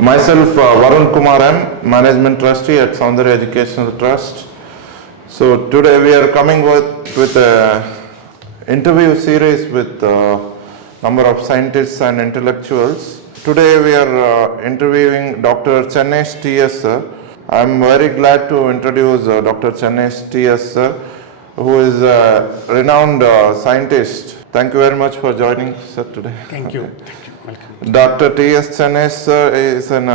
Myself, Varun Kumar M, Management Trustee at Soundarya Educational Trust. So today we are coming with a interview series with number of scientists and intellectuals. Today we are interviewing Dr. Channesh T.S. sir. I am very glad to introduce Dr. Channesh T.S. sir, who is a renowned scientist. Thank you very much for joining, sir, today. Thank you. Thank you. Welcome. Dr. T.S. Channesh sir is an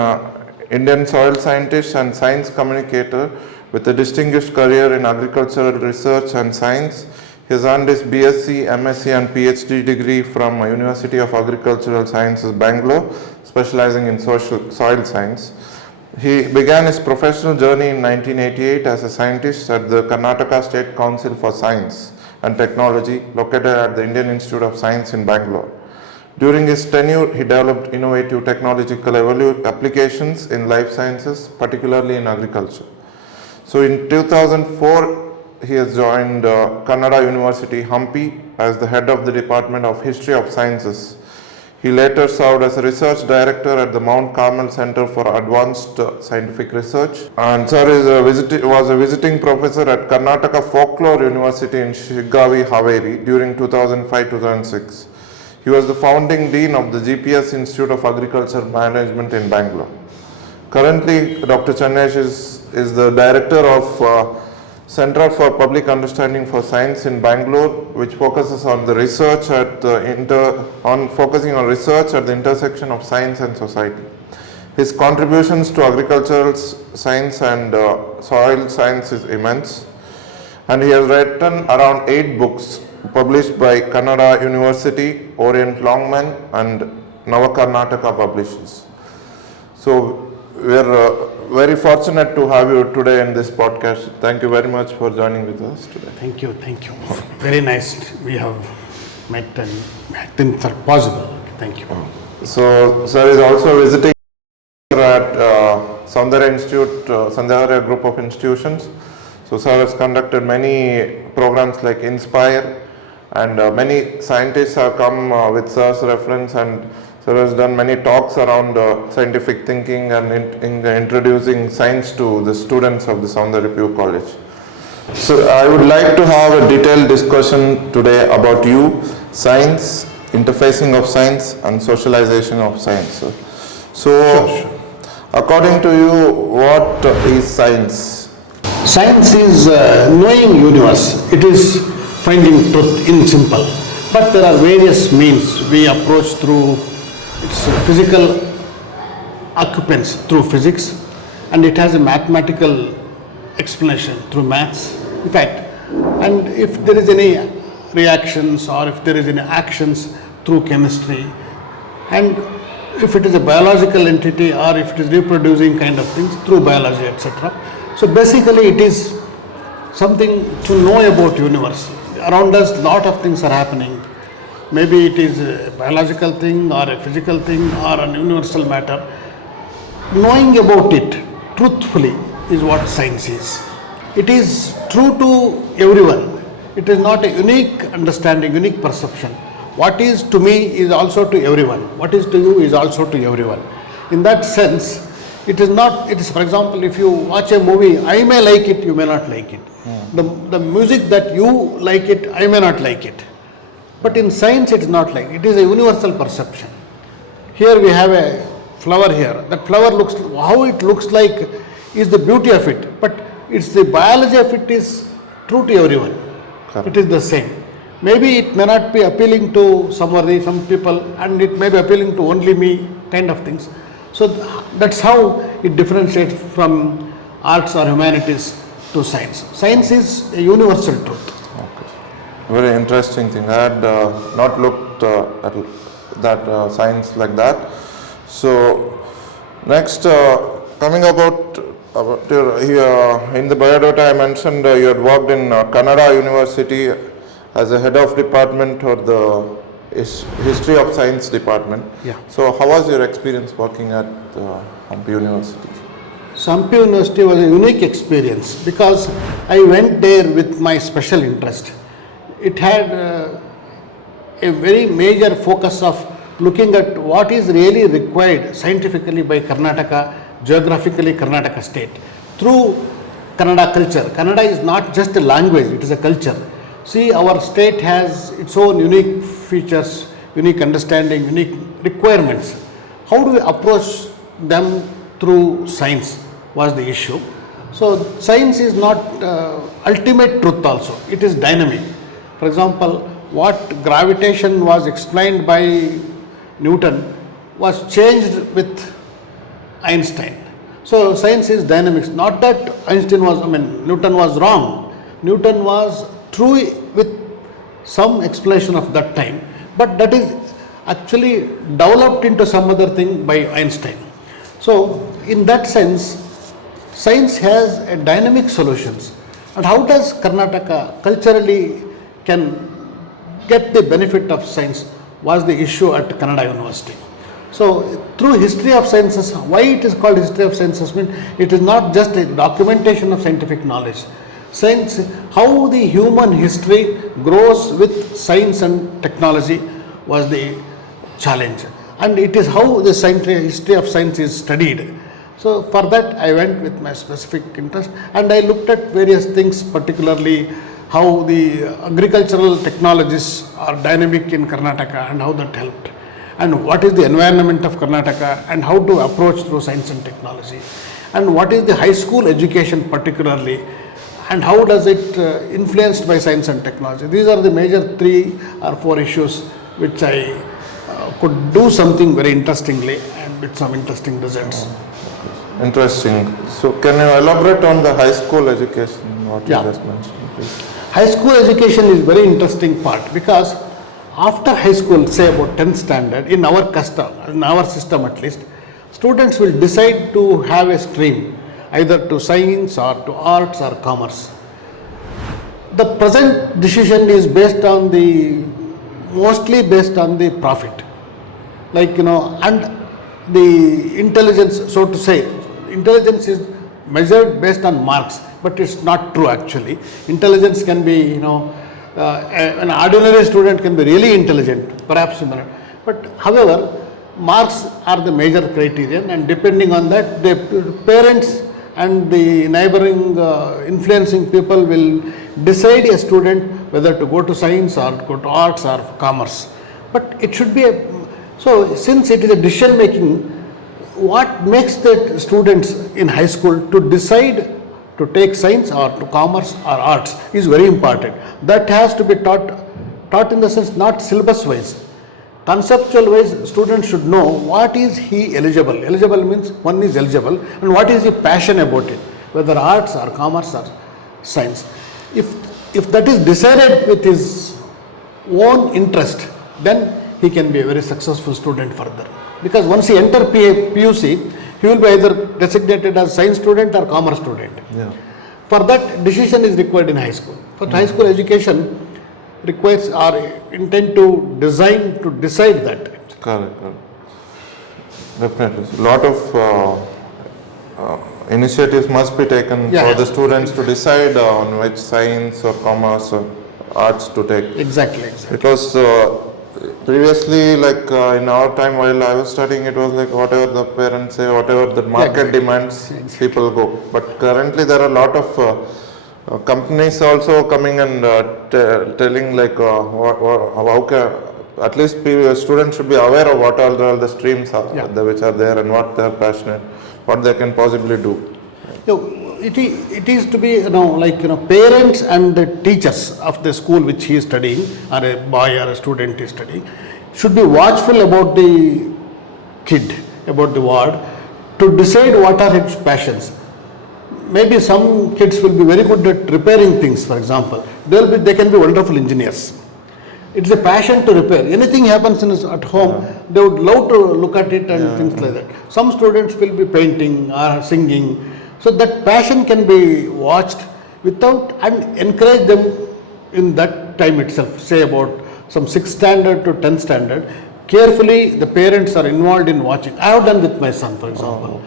Indian soil scientist and science communicator with a distinguished career in agricultural research and science. He has earned his BSc, MSc and PhD degree from University of Agricultural Sciences, Bangalore, specializing in soil science. He began his professional journey in 1988 as a scientist at the Karnataka State Council for Science and Technology, located at the Indian Institute of Science in Bangalore. During his tenure, he developed innovative technological applications in life sciences, particularly in agriculture. So in 2004, he has joined Kannada University, Hampi, as the head of the Department of History of Sciences. He later served as a research director at the Mount Carmel Center for Advanced Scientific Research. And sir was a visiting professor at Karnataka Folklore University in Shigavi, Haveri during 2005-2006. He was the founding dean of the GPS Institute of Agriculture Management in Bangalore. Currently, Dr. Channesh is the director of Center for Public Understanding for Science in Bangalore, which focuses on the research focusing on research at the intersection of science and society. His contributions to agricultural science and soil science is immense, and he has written around 8 books published by Kannada University, Orient Longman and Navakarnataka Publishers. So we are very fortunate to have you today in this podcast. Thank you very much for joining with us today. Thank you. Thank you. Very nice. We have met and things are possible. Thank you. So sir is also visiting at Soundarya Institute, Soundarya group of institutions. So sir has conducted many programs like Inspire, and many scientists have come with sir's reference, and sir has done many talks around scientific thinking and introducing science to the students of the Soundarya Pure College. So I would like to have a detailed discussion today about you, science, interfacing of science and socialization of science. So according to you, what is science? Science is knowing universe. It is finding truth in simple. But there are various means we approach through its physical occupants through physics, and it has a mathematical explanation through maths. In fact, and if there is any reactions or if there is any actions through chemistry, and if it is a biological entity or if it is reproducing kind of things through biology, etc. So basically it is something to know about universe. Around us lot of things are happening. Maybe it is a biological thing or a physical thing or an universal matter. Knowing about it truthfully is what science is. It is true to everyone. It is not a unique understanding, unique perception. What is to me is also to everyone. What is to you is also to everyone. In that sense, it is not, it is, for example, if you watch a movie, I may like it, you may not like it. The music that you like it, I may not like it. But in science it is not like, it is a universal perception. Here we have a flower here. That flower looks, how it looks like is the beauty of it. But it's the biology of it is true to everyone. Correct. It is the same. Maybe it may not be appealing to somebody, some people, and it may be appealing to only me, kind of things. So that's how it differentiates from arts or humanities to science. Science is a universal truth. Okay. Very interesting thing. I had not looked at that science like that. So next, coming about your, in the biodata I mentioned you had worked in Kannada University as a head of department or the History of Science department. Yeah. So how was your experience working at Hampi University? Hampi University was a unique experience because I went there with my special interest. It had a very major focus of looking at what is really required scientifically by Karnataka, geographically Karnataka state through Kannada culture. Kannada is not just a language, it is a culture. See, our state has its own unique features, unique understanding, unique requirements. How do we approach them through science was the issue. So science is not ultimate truth also, it is dynamic. For example, what gravitation was explained by Newton was changed with Einstein. So science is dynamics, not that Newton was wrong. Newton was true with some explanation of that time, but that is actually developed into some other thing by Einstein. So in that sense, science has a dynamic solutions. And how does Karnataka culturally can get the benefit of science was the issue at Kannada University. So through history of sciences, why it is called history of sciences means it is not just a documentation of scientific knowledge. Science, how the human history grows with science and technology was the challenge, and it is how the history of science is studied. So for that I went with my specific interest, and I looked at various things, particularly how the agricultural technologies are dynamic in Karnataka and how that helped, and what is the environment of Karnataka and how to approach through science and technology, and what is the high school education particularly, and how does it influenced by science and technology. These are the major 3 or 4 issues which I could do something very interestingly and with some interesting results. Interesting. So can you elaborate on the high school education, what you just mentioned, please? High school education is very interesting part, because after high school, say about 10th standard, in our system at least, students will decide to have a stream, either to science or to arts or commerce. The present decision is mostly based on the profit, and the intelligence, so to say. Intelligence is measured based on marks, but it's not true actually. Intelligence can be, an ordinary student can be really intelligent, perhaps, but however, marks are the major criterion, and depending on that, the parents and the neighboring influencing people will decide a student whether to go to science or go to arts or commerce. But it should be so since it is a decision making, what makes the students in high school to decide to take science or to commerce or arts is very important. That has to be taught in the sense not syllabus wise. Conceptual wise, students should know what is he eligible. Eligible means one is eligible, and what is he passionate about it, whether arts or commerce or science. If that is decided with his own interest, then he can be a very successful student further. Because once he enters PUC, he will be either designated as science student or commerce student. Yeah. For that, decision is required in high school. For high school education requires or intend to decide that. Correct. Definitely. A lot of initiatives must be taken for the students to decide on which science or commerce or arts to take. Exactly. Because previously, in our time while I was studying, it was like whatever the parents say, whatever the market demands, people go. But currently there are a lot of companies also coming and telling how can, at least students should be aware of what all the streams are which are there and what they are passionate, what they can possibly do. It is to be parents and the teachers of the school which he is studying, or a boy or a student is studying, should be watchful about the kid, about the ward, to decide what are his passions. Maybe some kids will be very good at repairing things, for example. They can be wonderful engineers. It's a passion to repair. Anything happens at home, they would love to look at it and things like that. Some students will be painting or singing. So that passion can be watched without and encourage them in that time itself, say about some 6th standard to 10th standard. Carefully, the parents are involved in watching. I have done with my son, for example.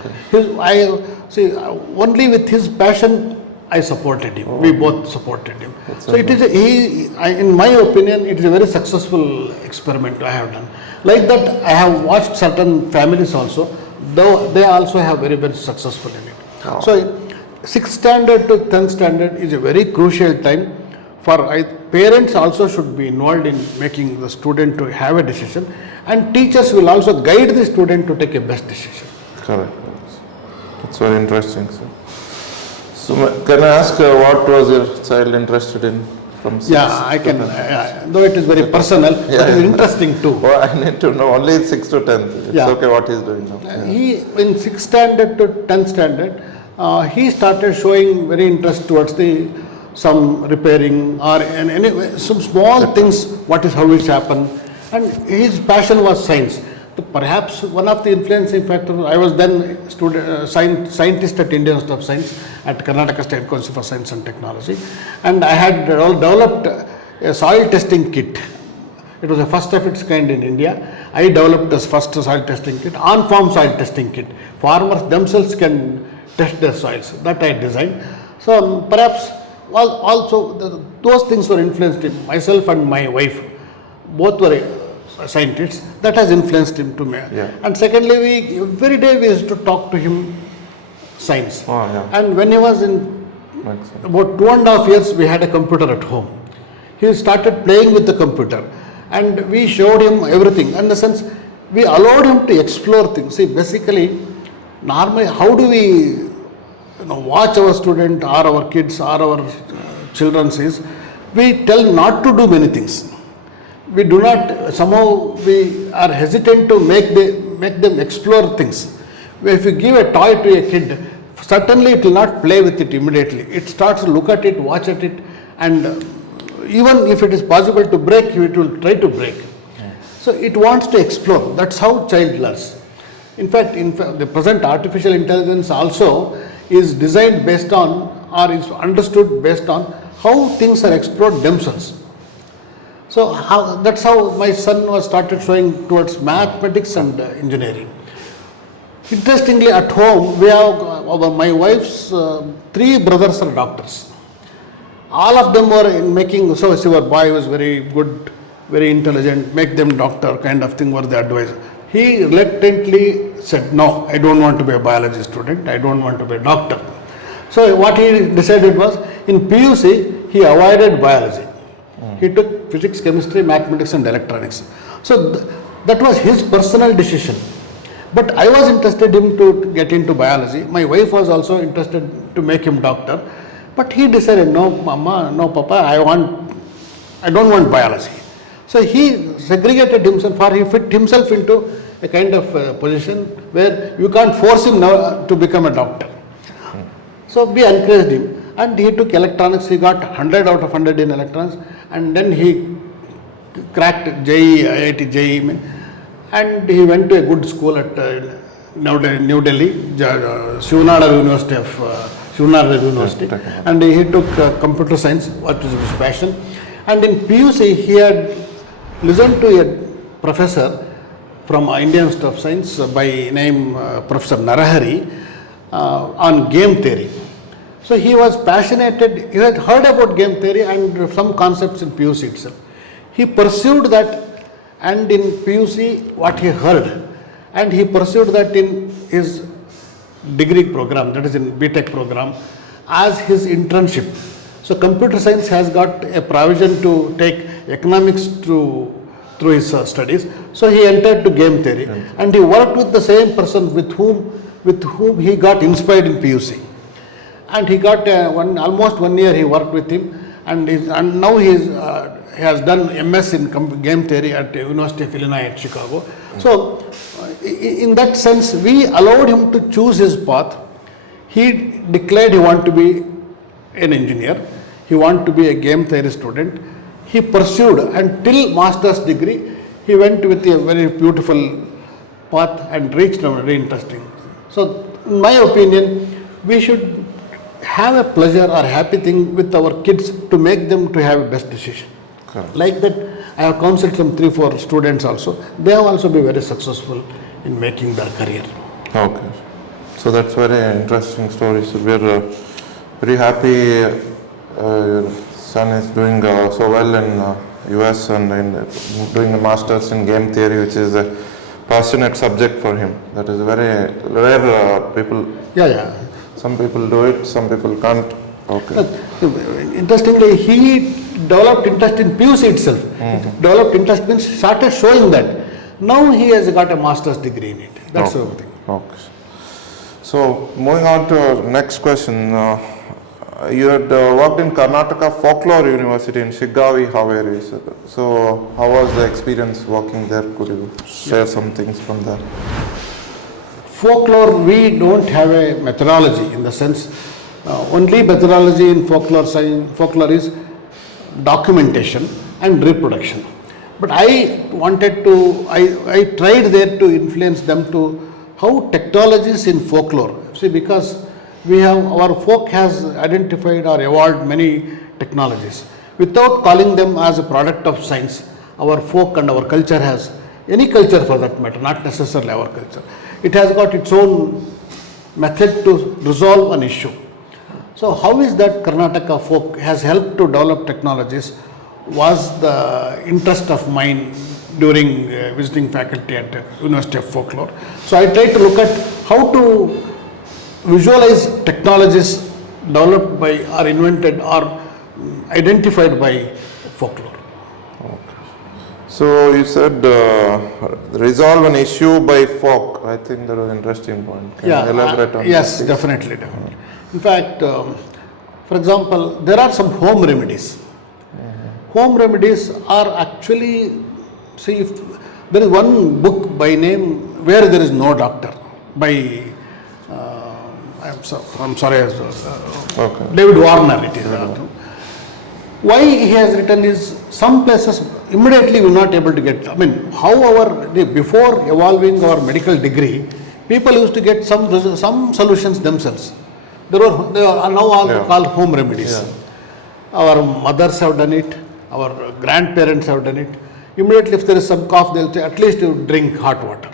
Only with his passion, I supported him. We both supported him. So it is in my opinion, it is a very successful experiment I have done. Like that, I have watched certain families also, though they also have very, very successful in it. Oh. So, 6th standard to 10th standard is a very crucial time for parents also should be involved in making the student to have a decision, and teachers will also guide the student to take a best decision. Correct. That's very interesting, sir. So, can I ask what was your child interested in from 6th? Yeah, I can, though it is very personal, Yeah, it is yeah. interesting too. Oh, I need to know only 6th to 10th. It's Yeah. okay what he's doing now. Yeah. He, in 6th standard to 10th standard, he started showing very interest towards the some repairing or anyway, some small things, how it's happened, and his passion was science. So perhaps one of the influencing factors, I was then scientist at Indian Institute of Science at Karnataka State Council for Science and Technology, and I had developed a soil testing kit. It was the first of its kind in India. I developed this first soil testing kit, on-farm soil testing kit. Farmers themselves can test their soils. That I designed. So perhaps also those things were influenced in myself and my wife. Both were scientists. That has influenced him to me. Yeah. And secondly, every day we used to talk to him science. Oh, yeah. And when he was in Makes sense. about 2.5 years, we had a computer at home. He started playing with the computer, and we showed him everything. In the sense, we allowed him to explore things. See, basically, normally, how do we watch our student or our kids or our children is, we tell not to do many things. We do not, somehow we are hesitant to make them explore things. If you give a toy to a kid, certainly it will not play with it immediately. It starts to look at it, watch at it, and even if it is possible to break, it will try to break. So it wants to explore. That's how child learns. In fact, the present artificial intelligence also is designed based on or is understood based on how things are explored themselves. So that's how my son was started showing towards mathematics and engineering. Interestingly, at home we have my wife's 3 brothers are doctors. All of them were in making, so our boy was very good, very intelligent, make them doctor kind of thing were the advice. He reluctantly said, no, I don't want to be a biology student, I don't want to be a doctor. So what he decided was, in PUC, he avoided biology. He took physics, chemistry, mathematics and electronics. So that was his personal decision. But I was interested in him to get into biology. My wife was also interested to make him doctor. But he decided, no, mama, no, papa, I don't want biology. So he segregated himself, or he fit himself into a kind of position where you can't force him now to become a doctor. So we encouraged him, and he took electronics. He got 100 out of 100 in electronics, and then he cracked JEE, IIT JEE, and he went to a good school at New Delhi, Shivnadar University, and he took computer science, what was his passion. And in PUC, he had listened to a professor from Indian Institute of Science by name Professor Narahari on game theory. So he was passionate, he had heard about game theory and some concepts in PUC itself. He pursued that, and in PUC what he heard, and he pursued that in his degree program, that is in BTech program, as his internship. So computer science has got a provision to take economics through his studies. So he entered to game theory, and he worked with the same person with whom he got inspired in PUC. And he got almost 1 year he worked with him, and now he has done MS in game theory at the University of Illinois at Chicago. So in that sense, we allowed him to choose his path. He declared he wanted to be an engineer. He wanted to be a game theory student. He pursued until master's degree. He went with a very beautiful path and reached a very interesting. So in my opinion, we should have a pleasure or happy thing with our kids to make them to have a best decision. Correct. Like that, I have counseled some 3-4 students also. They have also been very successful in making their career. Okay. So that's very interesting story. So we're very happy your son is doing so well in US and doing a master's in game theory, which is a passionate subject for him. That is very rare people. Yeah. Some people do it, some people can't. Okay. Interestingly, he developed interest in PUC itself. Developed interest means started showing that. Now he has got a master's degree in it. That's the thing. Okay. So moving on to our next question. You had worked in Karnataka Folklore University in Shigawi, Haveri. So how was the experience working there? Could you share some things from there? Folklore, we don't have a methodology in the sense, only methodology in folklore is documentation and reproduction. But I tried there to influence them to how technologies in folklore. See, because our folk has identified or evolved many technologies. Without calling them as a product of science, our folk and our culture has, any culture for that matter, not necessarily our culture, it has got its own method to resolve an issue. So how is that Karnataka folk has helped to develop technologies was the interest of mine during visiting faculty at University of Folklore. So I tried to look at how to visualize technologies developed by or invented or identified by folklore. Okay. So you said resolve an issue by folk. I think that was an interesting point. Can you elaborate on yes, that? definitely. In fact, for example, there are some home remedies. Home remedies are actually, see, if there is one book by name Where There Is No Doctor by I'm sorry, David Warner it is. Why he has written is, some places immediately we are not able to get, however, before evolving our medical degree, people used to get some solutions themselves. They are now all called home remedies. Yeah. Our mothers have done it, our grandparents have done it. Immediately if there is some cough, they will say, at least you drink hot water.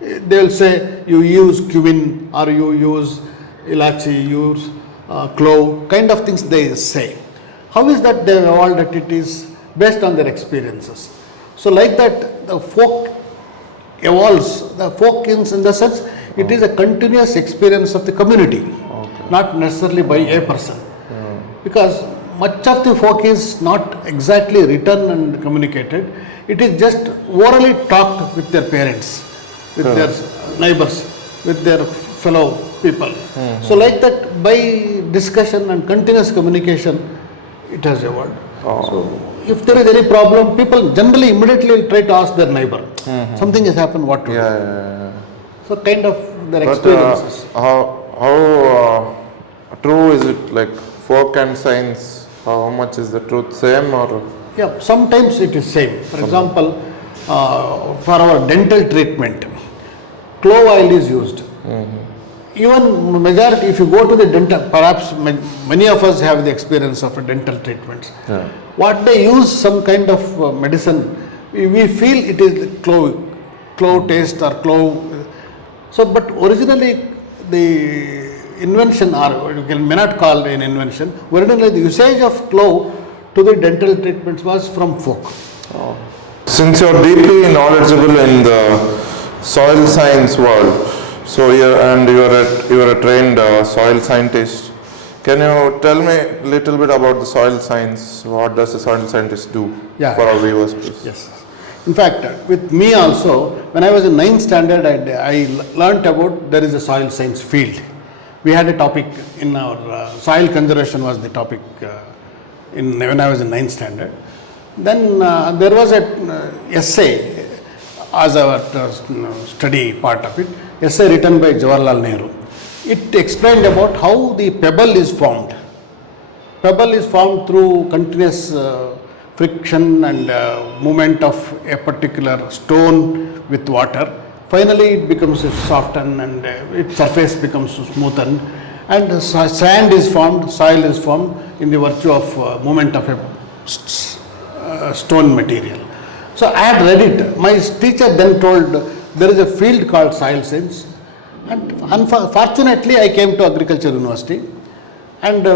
They will say, you use cumin or you use ilachi, use clove, kind of things they say. How is that they have evolved that? It is based on their experiences. So like that, the folk evolves, the folk in the sense, it is a continuous experience of the community, not necessarily by a person. Because much of the folk is not exactly written and communicated, it is just orally talked with their parents, with their neighbors, with their fellow people. So like that, by discussion and continuous communication, it has evolved. So if there is any problem, people generally immediately will try to ask their neighbor, something has happened, what to do. So kind of their experiences. How true is it, like folk and science, how much is the truth same or? Yeah, sometimes it is same. For example, for our dental treatment, clove oil is used. Even majority, if you go to the dental, perhaps many of us have the experience of a dental treatments. What they use, some kind of medicine, we feel it is clove taste or clove. So, but originally the invention, or you may not call it an invention, originally the usage of clove to the dental treatments was from folk. Since you are deeply knowledgeable in the soil science world, so you are a trained soil scientist. Can you tell me a little bit about the soil science? What does a soil scientist do for our viewers, please? Yes. In fact, with me also, when I was in 9th standard, I learnt about there is a soil science field. We had a topic in our soil conservation was the topic when I was in 9th standard. Then there was an essay as our study part of it, essay written by Jawaharlal Nehru. It explained about how the pebble is formed. Pebble is formed through continuous friction and movement of a particular stone with water. Finally, it becomes softened and its surface becomes smoothened, and sand is formed, soil is formed in the virtue of movement of a stone material. So I had read it. My teacher then told there is a field called soil science, and unfortunately I came to Agriculture University, and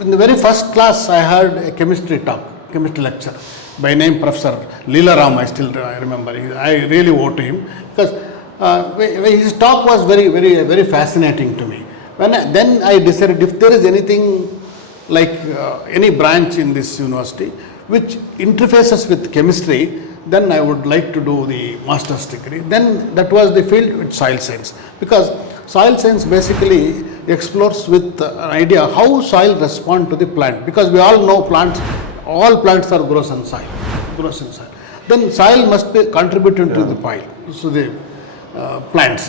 in the very first class I heard a chemistry talk, chemistry lecture by name Professor Leela Ram. I still remember. I really owe to him because his talk was very fascinating to me. Then I decided if there is anything like any branch in this university which interfaces with chemistry, then I would like to do the master's degree. Then that was the field with soil science, because soil science basically explores with an idea how soil respond to the plant, because we all know all plants are grows in soil. Then soil must be contributing to the pile, so the plants.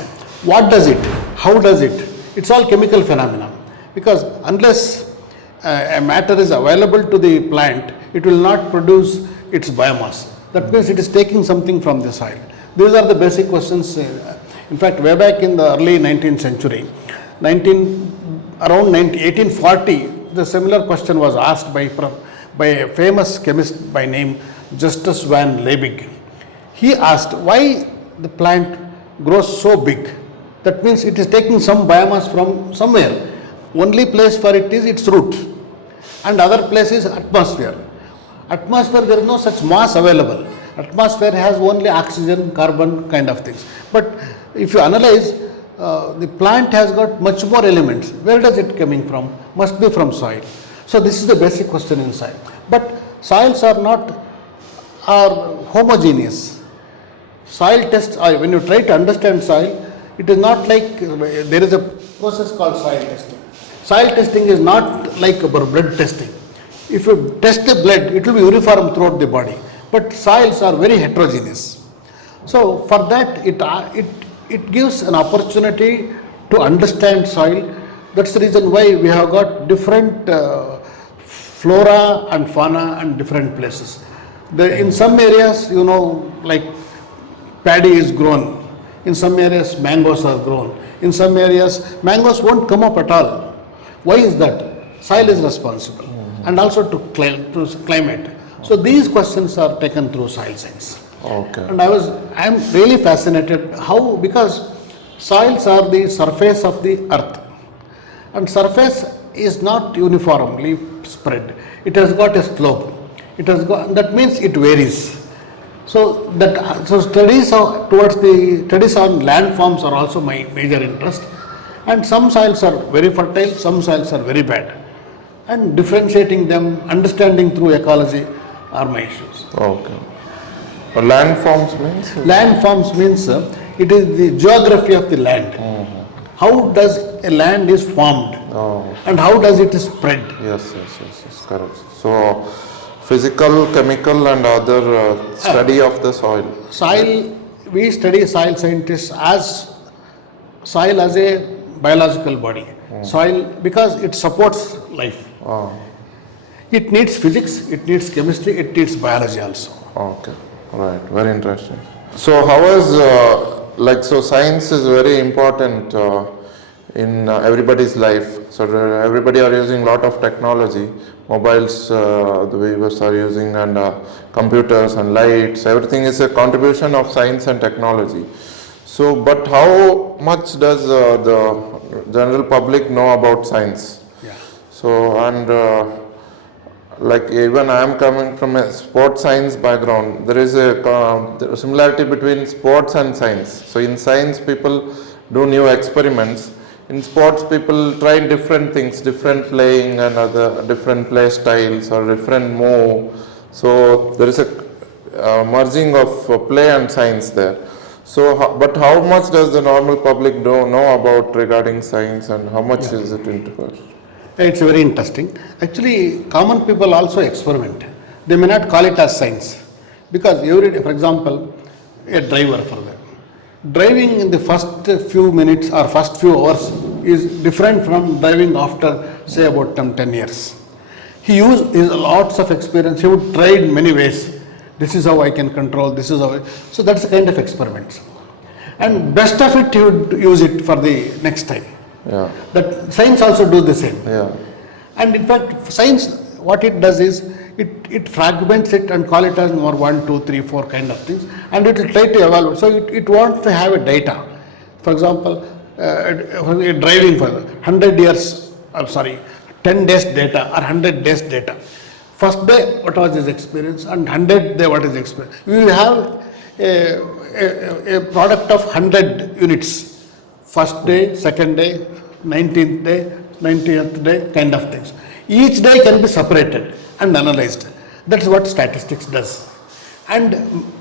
What does it? How does it? It's all chemical phenomena, because unless a matter is available to the plant, it will not produce its biomass. That means it is taking something from the soil. These are the basic questions. In fact, way back in the early 19th century, around 1840, the similar question was asked by a famous chemist by name Justus van Liebig. He asked why the plant grows so big. That means it is taking some biomass from somewhere. Only place for it is its root, and other place is atmosphere. Atmosphere, there is no such mass available. Atmosphere has only oxygen, carbon kind of things. But if you analyze, the plant has got much more elements. Where does it coming from? Must be from soil. So this is the basic question in soil. But soils are homogeneous. Soil tests, when you try to understand soil, it is not like there is a process called soil testing. Soil testing is not like blood testing. If you test the blood, it will be uniform throughout the body. But soils are very heterogeneous. So for that, it gives an opportunity to understand soil. That's the reason why we have got different flora and fauna and different places. In some areas, like paddy is grown. In some areas, mangoes are grown. In some areas, mangoes won't come up at all. Why is that? Soil is responsible. And also to climate. So these questions are taken through soil science. Okay. And I am really fascinated how, because soils are the surface of the earth, and surface is not uniformly spread. It has got a slope. That means it varies. So studies on landforms are also my major interest. And some soils are very fertile, some soils are very bad. And differentiating them, understanding through ecology are my issues. Okay. Landforms means? Landforms means it is the geography of the land. How does a land is formed and how does it spread? Yes, correct. So, physical, chemical and other study of the soil. Soil, we study soil scientists as soil as a biological body. Soil, because it supports life. It needs physics, it needs chemistry, it needs biology also. Okay, right, very interesting. So how is, so science is very important in everybody's life. So everybody are using a lot of technology, mobiles the viewers are using, and computers and lights, everything is a contribution of science and technology. So, but how much does the general public know about science? Yeah. So, and like even I am coming from a sports science background, there is a similarity between sports and science. So in science people do new experiments, in sports people try different things, different playing and other different play styles or different move. So there is a merging of play and science there. So, but how much does the normal public know about regarding science, and how much is it interfered? It's very interesting. Actually, common people also experiment. They may not call it as science, because for example, a driver for that. Driving in the first few minutes or first few hours is different from driving after, say, about 10 years. He used lots of experience. He would try in many ways. This is how I can control, this is how so that's a kind of experiment. And best of it, he would use it for the next time. Yeah. That science also do the same. Yeah. And in fact, science, what it does is, it fragments it and call it as more 1, 2, 3, 4 kind of things, and it will try to evaluate. So it wants to have a data. For example, driving for 10 days data or 100 days data. First day, what was his experience, and 100th day, what is experience. We will have a product of 100 units. First day, second day, 19th day, 90th day, kind of things. Each day can be separated and analyzed. That's what statistics does. And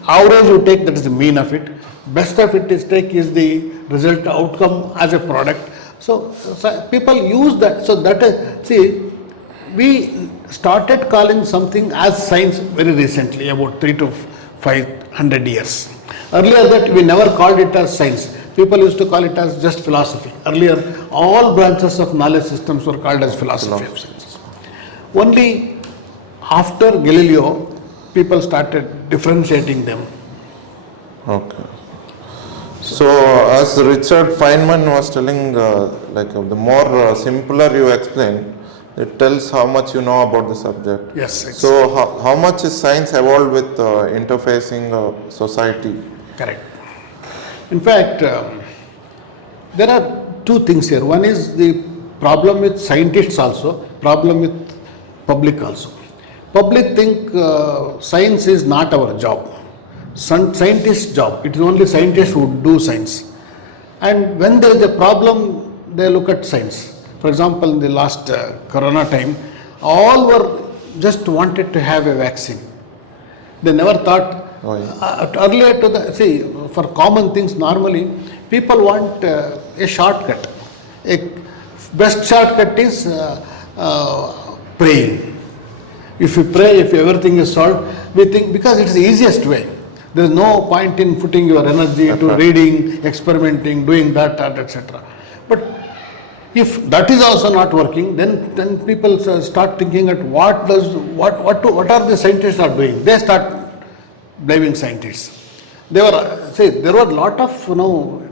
average you take, that is the mean of it. Best of it is take is the result outcome as a product. So people use that. So that is, see, we started calling something as science very recently, about 300 to 500 years. Earlier that we never called it as science. People used to call it as just philosophy. Earlier, all branches of knowledge systems were called as philosophy of sciences. Only after Galileo, people started differentiating them. Okay. So, as Richard Feynman was telling, the more simpler you explain, it tells how much you know about the subject. Yes. Exactly. So, how much is science evolved with interfacing society? Correct. In fact, there are two things here. One is the problem with scientists also, problem with public also. Public think science is not our job. Scientist's job. It is only scientists who do science. And when there is a problem, they look at science. For example, in the last corona time, all were just wanted to have a vaccine. They never thought earlier to the, see, for common things normally, people want a shortcut. A best shortcut is praying. If you pray, if everything is solved, we think because it's the easiest way. There is no point in putting your energy to reading, experimenting, doing that, etc. But if that is also not working, then people start thinking at what are the scientists are doing. They start blaming scientists. There were a lot of,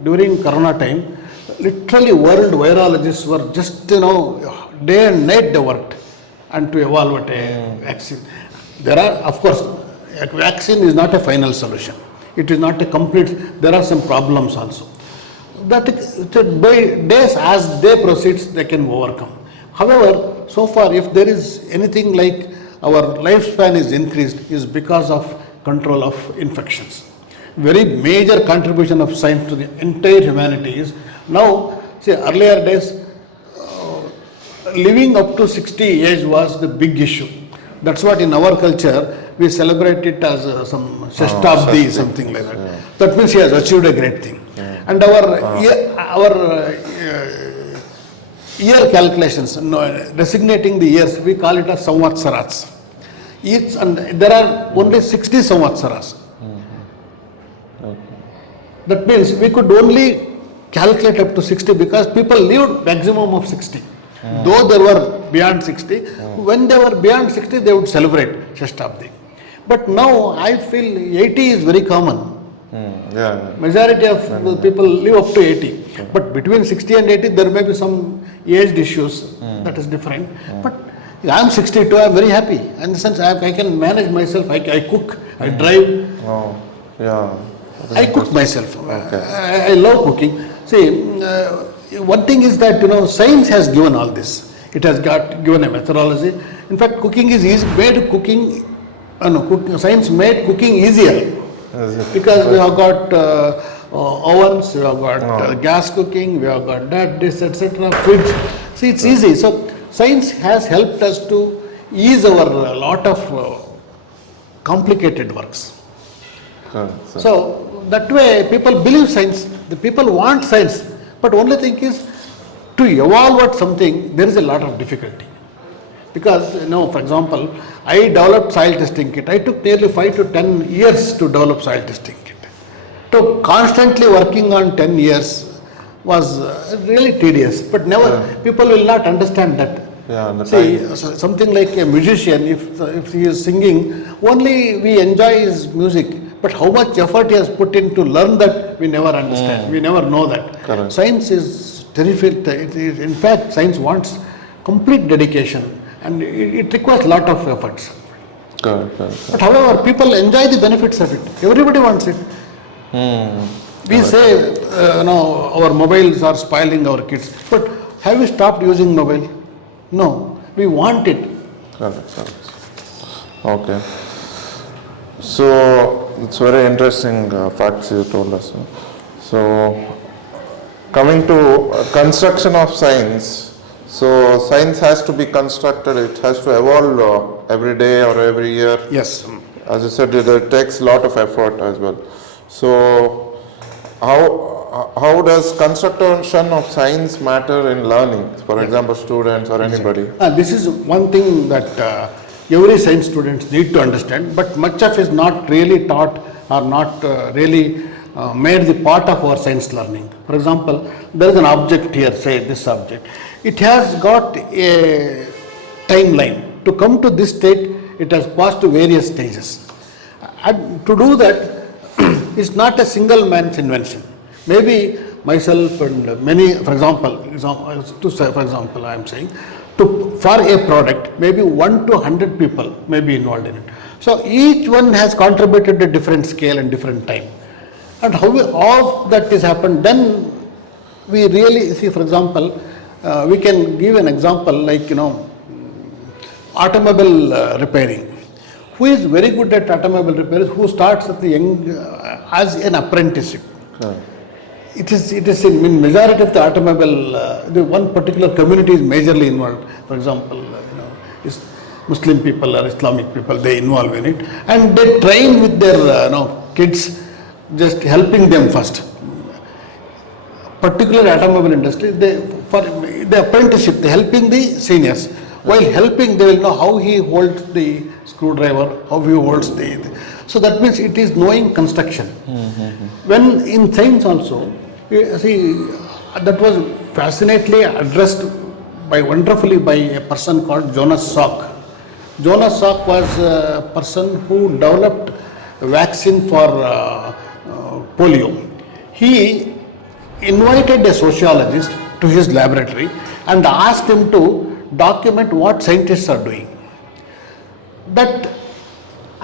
during corona time, literally world virologists were just, day and night they worked and to evaluate a vaccine. There are, of course, a vaccine is not a final solution. It is not a complete, there are some problems also. That by days as day proceeds, they can overcome. However, so far, if there is anything like our lifespan is increased, is because of control of infections. Very major contribution of science to the entire humanity is now, see, earlier days, living up to 60 age was the big issue. That's what in our culture we celebrate it as some Shashtabdi, something like that. Yeah. That means he has achieved a great thing. Yeah. And our year calculations, designating the years, we call it as Samvatsarats. And there are only 60 Samvatsaras. Okay. That means we could only calculate up to 60 because people lived maximum of 60. Though they were beyond 60, when they were beyond 60, they would celebrate Shashtabdi. But now I feel 80 is very common. Majority of the people live up to 80. But between 60 and 80, there may be some aged issues. That is different. But I am 62, I am very happy. In the sense, I can manage myself. I cook, I drive. I cook myself. Okay. I love cooking. See, one thing is that science has given all this. It has given a methodology. In fact, cooking is easy. Science made cooking easier because we have got ovens, we have got gas cooking, we have got that, this, etc. Fridge. See, it's easy. So science has helped us to ease our lot of complicated works. So that way, people believe science. The people want science. But only thing is, to evaluate something, there is a lot of difficulty. Because, for example, I developed soil testing kit. I took nearly 5 to 10 years to develop soil testing kit. So constantly working on 10 years was really tedious. But people will not understand that. See, something like a musician, if he is singing, only we enjoy his music. But how much effort he has put in to learn that, we never understand. We never know that. Correct. Science is terrific. In fact, science wants complete dedication and it requires a lot of efforts. Correct. But however, people enjoy the benefits of it. Everybody wants it. We say, our mobiles are spoiling our kids. But have we stopped using mobile? No. We want it. Correct. Okay. So it's very interesting facts you told us. So coming to construction of science, so science has to be constructed, it has to evolve every day or every year. Yes. As you said, it takes a lot of effort as well. So how does construction of science matter in learning? For example, students or anybody. This is one thing that every science students need to understand, but much of it is not really taught or not really made the part of our science learning. For example, there is an object here, say this object. It has got a timeline. To come to this state, it has passed to various stages. And to do that, it's not a single man's invention. Maybe myself and many, for example, I am saying, for a product, maybe 1 to 100 people may be involved in it. So each one has contributed a different scale and different time. And how all that is happened, then we really see, for example, we can give an example like, automobile repairing. Who is very good at automobile repairs, who starts at the young, as an apprenticeship. Okay. It is in majority of the automobile, the one particular community is majorly involved. For example, is Muslim people or Islamic people, they involve in it, and they train with their kids, just helping them first. Particular automobile industry, for the apprenticeship, they helping the seniors. While helping, they will know how he holds the screwdriver, how he holds the. So that means it is knowing construction. When in science also, you see, that was fascinately addressed wonderfully by a person called Jonas Salk. Jonas Salk was a person who developed a vaccine for polio. He invited a sociologist to his laboratory and asked him to document what scientists are doing.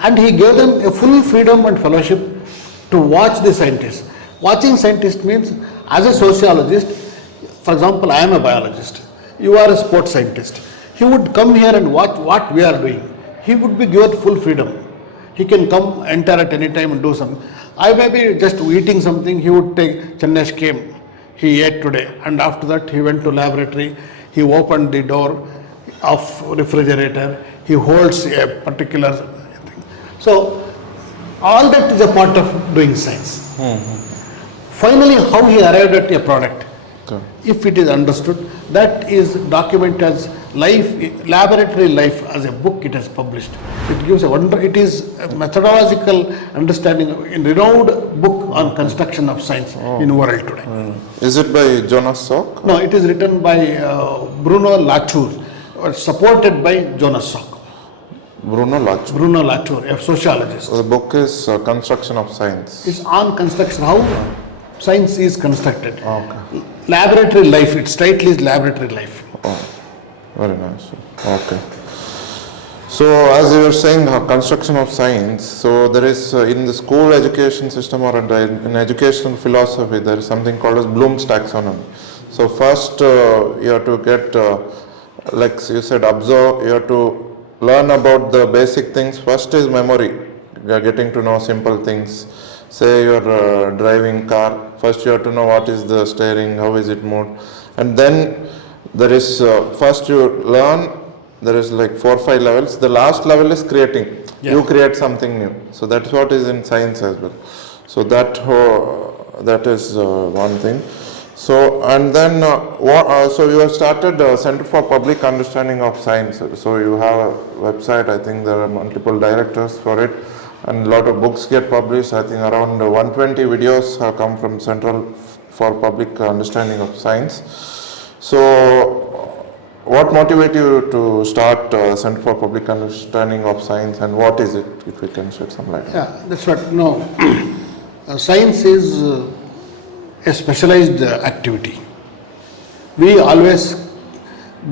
And he gave them a full freedom and fellowship to watch the scientists. Watching scientists means, as a sociologist, for example, I am a biologist, you are a sports scientist. He would come here and watch what we are doing. He would be given full freedom. He can come, enter at any time and do something. I may be just eating something, he would take, Channesh came, he ate today, and after that he went to laboratory, he opened the door of refrigerator, he holds a particular thing. So all that is a part of doing science. Finally, how he arrived at a product, if it is understood, that is documented as life, laboratory life, as a book it has published. It gives it is a methodological understanding, a renowned book on construction of science in world today. Is it by Jonas Salk? No, it is written by Bruno Latour, supported by Jonas Salk. Bruno Latour, a sociologist. The book is Construction of Science. It's on construction, how science is constructed. Okay. Laboratory life, its title is laboratory life. Oh, very nice. Okay. So as you were saying, construction of science, so there is in the school education system or in educational philosophy, there is something called as Bloom's taxonomy. So first you have to get, like you said, observe, you have to learn about the basic things. First is memory, you are getting to know simple things. Say you are driving car, first you have to know what is the steering, how is it moved, and then there is, first you learn, there is like 4 or 5 levels, the last level is creating, you create something new. So that's what is in science as well. So that is one thing. So and then so you have started Center for Public Understanding of Science. So you have a website, I think there are multiple directors for it, and a lot of books get published. I think around 120 videos have come from Center for Public Understanding of Science. So what motivated you to start Center for Public Understanding of Science, and what is it, if you can shed some light? Yeah, that's what, no. Science is a specialized activity. We always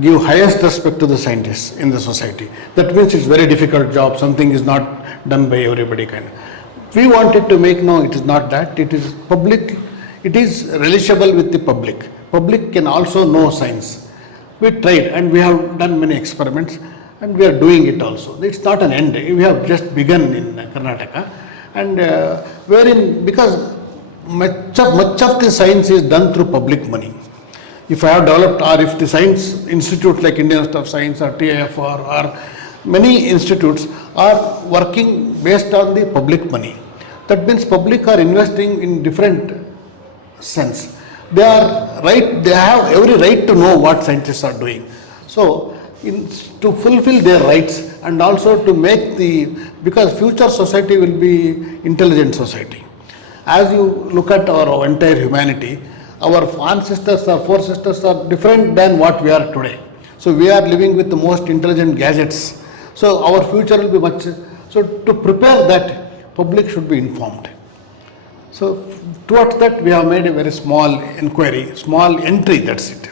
give highest respect to the scientists in the society. That means it's very difficult job, something is not done by everybody kind of. We wanted to make, no, it is not that, it is public, it is relishable with the public. Public can also know science. We tried and we have done many experiments. and we are doing it also. It's not an end. We have just begun in Karnataka, and wherein, because much of the science is done through public money. If I have developed, or if the science institute like Indian Institute of Science or TIFR or many institutes are working based on the public money. That means public are investing in different sense. They are right, they have every right to know what scientists are doing. So, to fulfill their rights and also to make because future society will be intelligent society. As you look at our entire humanity, our ancestors or forefathers are different than what we are today. So we are living with the most intelligent gadgets. So our future will be much. So to prepare that, public should be informed. So towards that, we have made a very small inquiry, small entry. That's it.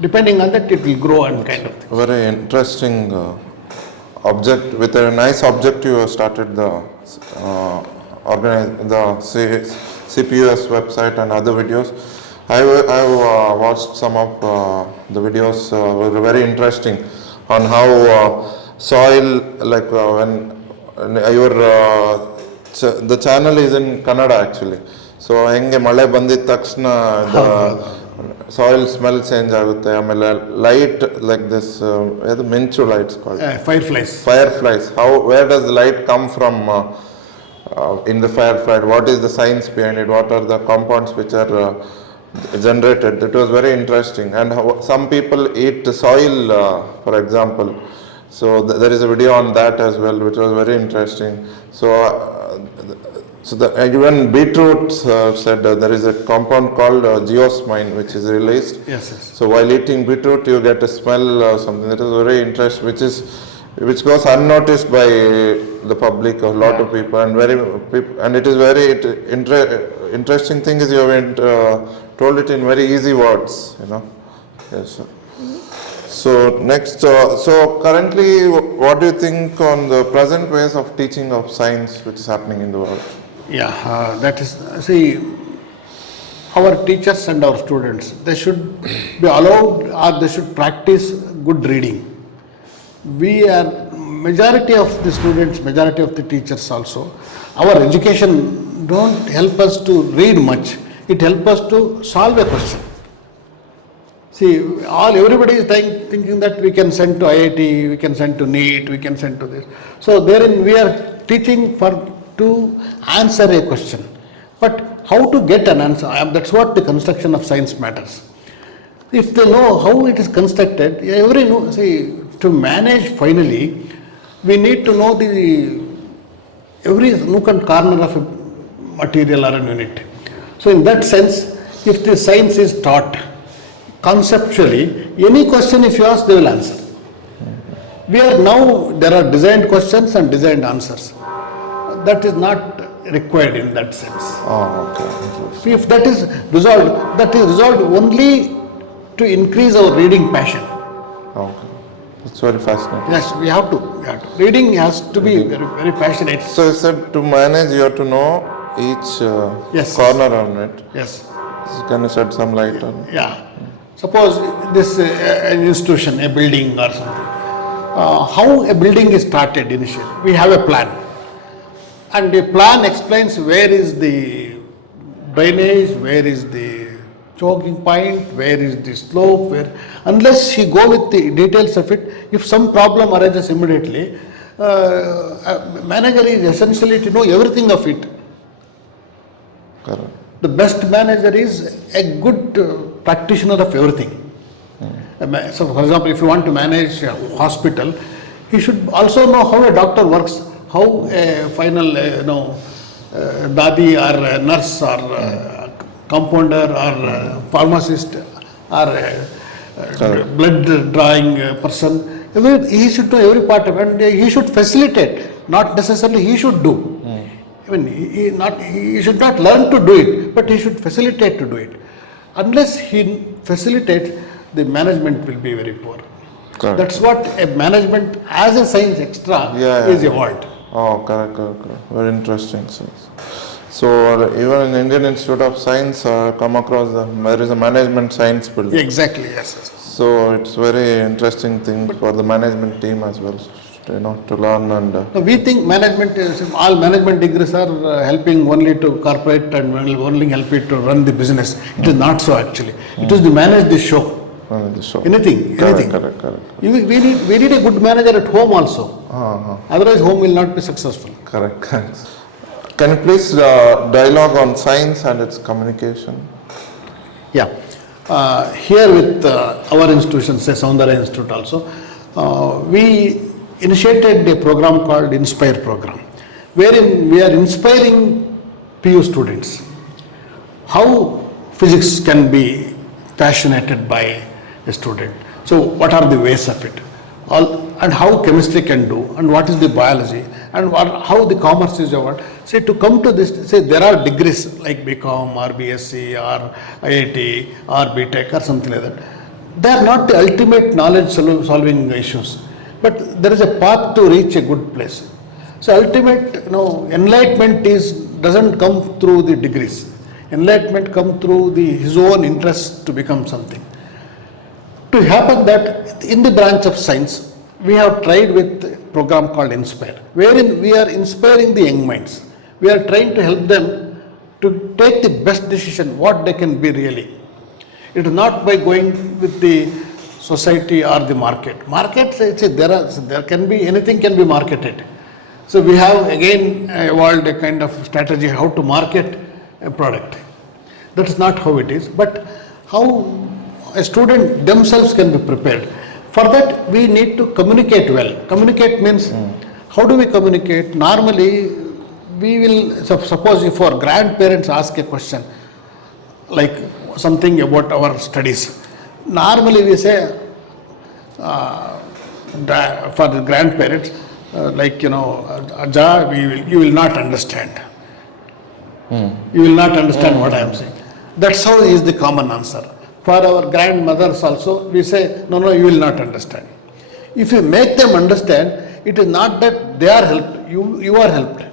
Depending on that, it will grow and kind of thing. Very interesting object. With a nice objective, you have started the CPUS website and other videos. I have watched some of the videos, were very interesting on how soil, like when your the channel is in Kannada actually. So henge male bandid takshana the soil smell change agutte, amele light like this edu menchu lights called fireflies. How, where does the light come from in the firefly? What is the science behind it? What are the compounds which are generated? It was very interesting. And how some people eat soil, for example. So there is a video on that as well, which was very interesting. So even beetroot said there is a compound called geosmine which is released. Yes. So while eating beetroot, you get a smell or something. That is very interesting, which goes unnoticed by the public, a lot of people, and it is very interesting thing is you have told it in very easy words, Yes, sir. So next, so currently, what do you think on the present ways of teaching of science which is happening in the world? Yeah, that is, see, our teachers and our students, they should be allowed or they should practice good reading. We are, majority of the students, majority of the teachers also, our education don't help us to read much. It helps us to solve a question. See, everybody is thinking that we can send to IIT, we can send to NEET, we can send to this. So therein we are teaching to answer a question. But how to get an answer, that's what the construction of science matters. If they know how it is constructed, to manage finally, we need to know every nook and corner of a material or a unit. So in that sense, if the science is taught conceptually, any question if you ask, they will answer. There are designed questions and designed answers. That is not required in that sense. Oh, okay. If that is resolved only to increase our reading passion. Okay. It's very fascinating. Yes, we have to. Reading has to be very, very passionate. So you said to manage, you have to know each corner on it. Yes. Can you shed some light on it? Yeah. Suppose this an institution, a building or something. How a building is started initially. We have a plan. And the plan explains where is the drainage, where is the choking point, where is the slope, unless you go with the details of it, if some problem arises immediately, a manager is essentially to know everything of it. Correct. The best manager is a good practitioner of everything. So for example, if you want to manage a hospital, he should also know how a doctor works, how a final dadi or a nurse or compounder or pharmacist or blood drawing person. He should know every part of it, and he should facilitate, not necessarily he should do. He should not learn to do it, but he should facilitate to do it. Unless he facilitates, the management will be very poor. Correct. That's what a management as a science extra is evolved. Oh, correct. Very interesting. So even in Indian Institute of Science, come across there is a management science building. Exactly, yes. So it's very interesting thing for the management team as well, to learn and. No, we think management all management degrees are helping only to corporate and only help it to run the business. It is not so actually. It is to manage the show. Anything. Correct. We need a good manager at home also. Otherwise, home will not be successful. Correct. Can you please dialogue on science and its communication? Yeah. Here with our institution, say Soundarya Institute also, we initiated a program called Inspire program, wherein we are inspiring PU students how physics can be passionated by a student. So what are the ways of it? And how chemistry can do, and what is the biology, and how the commerce is about. Say to come to this, say there are degrees like BCom or BSc or IIT or BTech or something like that. They are not the ultimate knowledge solving issues, but there is a path to reach a good place. So ultimate, enlightenment doesn't come through the degrees. Enlightenment comes through his own interest to become something. To happen that in the branch of science, we have tried with a program called Inspire, wherein we are inspiring the young minds. We are trying to help them to take the best decision, what they can be really. It is not by going with the society or the market. Market, there can be, anything can be marketed. So we have again evolved a kind of strategy how to market a product. That's not how it is, but how a student themselves can be prepared. For that, we need to communicate well. Communicate means, how do we communicate? Normally, we will, suppose if our grandparents ask a question, like something about our studies. Normally, we say, for the grandparents, Aja, you will not understand. You will not understand what I am saying. That's how is the common answer. For our grandmothers also, we say, no, you will not understand. If you make them understand, it is not that they are helped, you are helped.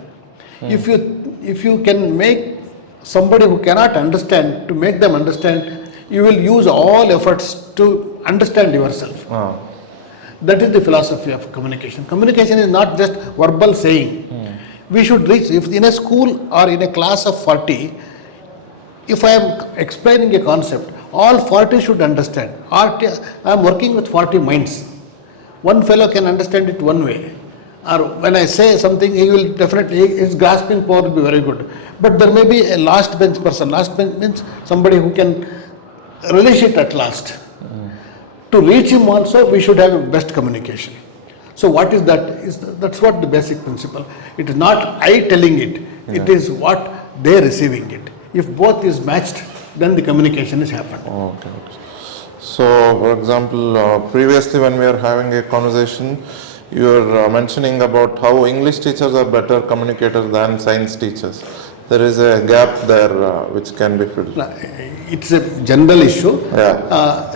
If you can make somebody who cannot understand, to make them understand, you will use all efforts to understand yourself. That is the philosophy of communication. Communication is not just verbal saying. We should reach, if in a school or in a class of 40, if I am explaining a concept, all 40 should understand. I am working with 40 minds. One fellow can understand it one way. Or when I say something, he will definitely, his grasping power will be very good. But there may be a last bench person. Last bench means somebody who can relish it at last. To reach him also, we should have best communication. So what is that? That's what the basic principle. It is not I telling it. It is what they are receiving it. If both is matched, then the communication is happened. Okay. So, for example, previously when we were having a conversation, you were mentioning about how English teachers are better communicators than science teachers. There is a gap there which can be filled. It's a general issue.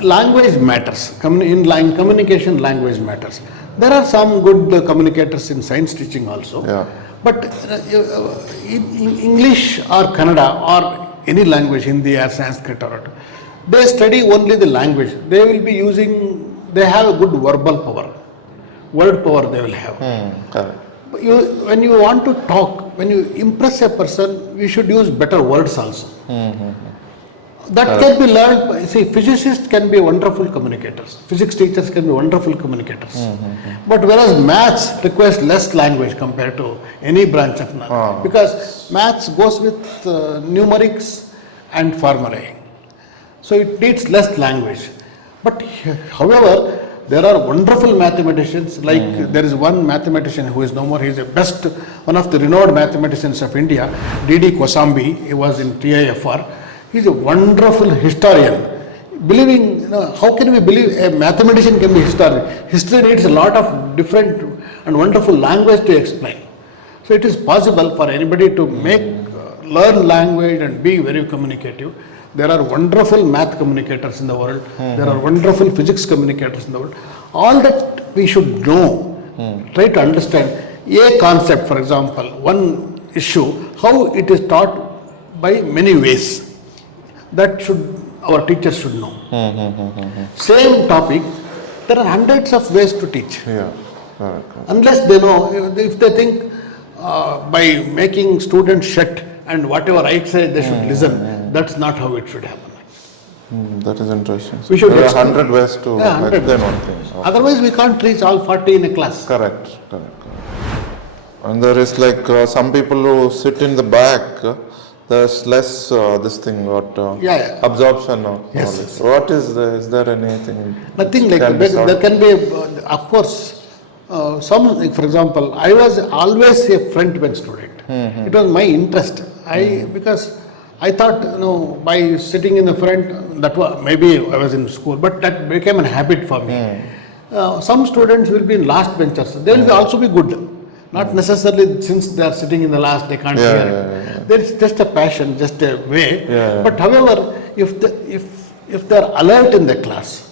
Language matters. In communication, language matters. There are some good communicators in science teaching also. But in English or Kannada or any language, Hindi or Sanskrit or whatever, they study only the language. They will be using, they have a good verbal power. Word power they will have. When you want to talk, when you impress a person, we should use better words also. That can be learned. See, physicists can be wonderful communicators. Physics teachers can be wonderful communicators. But whereas maths requires less language compared to any branch of knowledge. Because maths goes with numerics and formulae. So it needs less language. But however, there are wonderful mathematicians, like there is one mathematician who is no more, he is one of the renowned mathematicians of India, D.D. Kosambi. He was in TIFR. He is a wonderful historian. How can we believe a mathematician can be historian? History needs a lot of different and wonderful language to explain. So it is possible for anybody to learn language and be very communicative. There are wonderful math communicators in the world. There are wonderful physics communicators in the world. All that we should know, try to understand a concept, for example, one issue, how it is taught by many ways. That our teachers should know. Same topic, there are hundreds of ways to teach. Yeah, correct. Unless they know, if they think by making students shut and whatever I say they should listen, that's not how it should happen. That is interesting. We should there are explain. 100 ways to 100 explain one thing. Okay. Otherwise we can't reach all 40 in a class. Correct. And there is like some people who sit in the back, there's less this thing, absorption of Yes. knowledge. What is there anything? Nothing like that. There can be, of course, some, like for example, I was always a front bench student. It was my interest. Because I thought, by sitting in the front, that was, maybe I was in school, but that became a habit for me. Some students will be in last benchers. They will also be good. Not necessarily since they are sitting in the last, they can't hear. There is just a passion, just a way. But however, if they are alert in the class,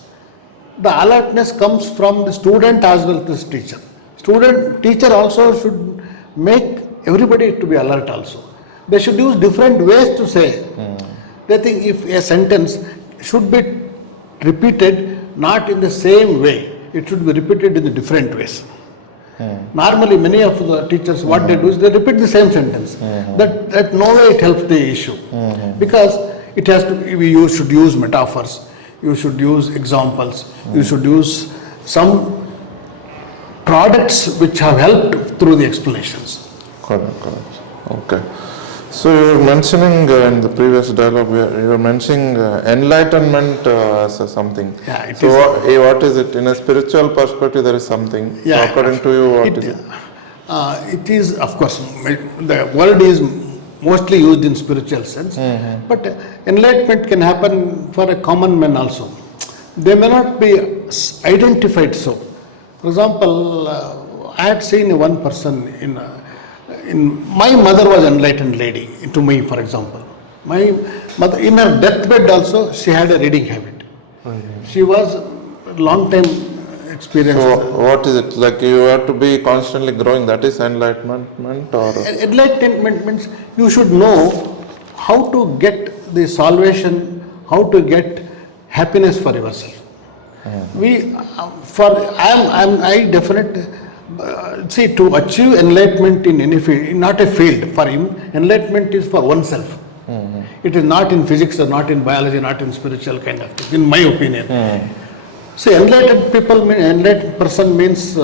the alertness comes from the student as well as the teacher. Teacher also should make everybody to be alert also. They should use different ways to say. They think if a sentence should be repeated not in the same way, it should be repeated in the different ways. Normally, many of the teachers, what they do is they repeat the same sentence. That no way it helps the issue, because it has to. You should use metaphors. You should use examples. You should use some products which have helped through the explanations. Correct. Okay. So you were mentioning in the previous dialogue, you were mentioning enlightenment as something. Yeah, it so is. What is it? In a spiritual perspective, there is something. Yeah, so according to you, what is it? It is, of course, the word is mostly used in spiritual sense, but enlightenment can happen for a common man also. They may not be identified so. For example, I had seen one person my mother was an enlightened lady to me, for example. My mother, in her deathbed also, she had a reading habit. She was long time experienced. So what is it? Like you have to be constantly growing, that is enlightenment or? Enlightenment means you should know how to get the salvation, how to get happiness for yourself. I definitely, see, to achieve enlightenment in any field, not a field, for him, enlightenment is for oneself. It is not in physics or not in biology, not in spiritual kind of thing, in my opinion. See, enlightened person means